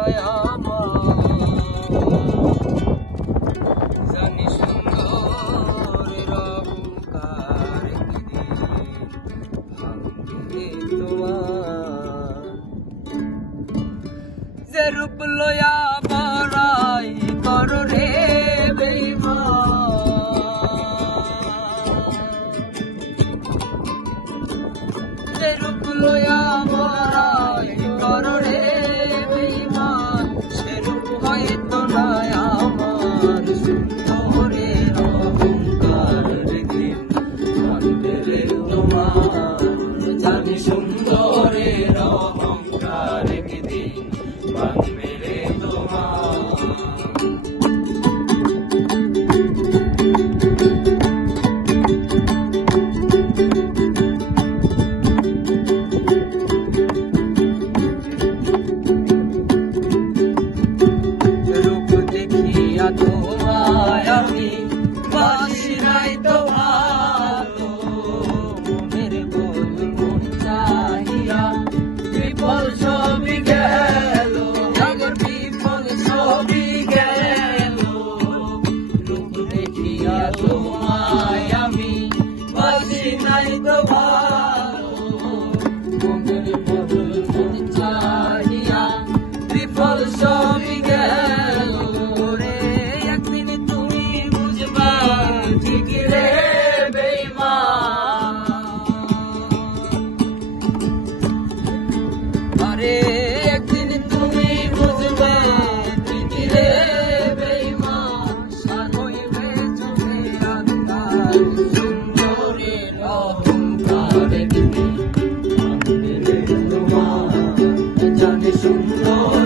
নয় আমার, জানি সুন্দরের অহংকার একদিন ভাঙবে তোমার। যে রূপ লয়া বড়াই করো রে যে রূপ লয়া বড়াই করো রে বেঈমান, সে রূপ হয়তো নয় আমার, সুন্দরের অহংকার একদিন ভাঙবে রে তোমার। জানি সুন্দরের অহংকার একদিন ভাঙবে রে তোমার। তোমায় আমি বাসি নাই তো ভালো, মনের বল মন চাহিয়া বিফল সবই গেল, আমার বিফল সবই গেল। রূপ দেখিয়া তোমায় আমি বাসি নাই তো ভালো, মনের বল মন চাহিয়া বিফল সবই গেল। আরে একদিন তুমি বুঝবে ঠিকই রে বেঈমান, সার হইবে চোখে আন্ধার, সুন্দরের অহংকার একদিন ভাঙবে রে তোমার। জানি সুন্দর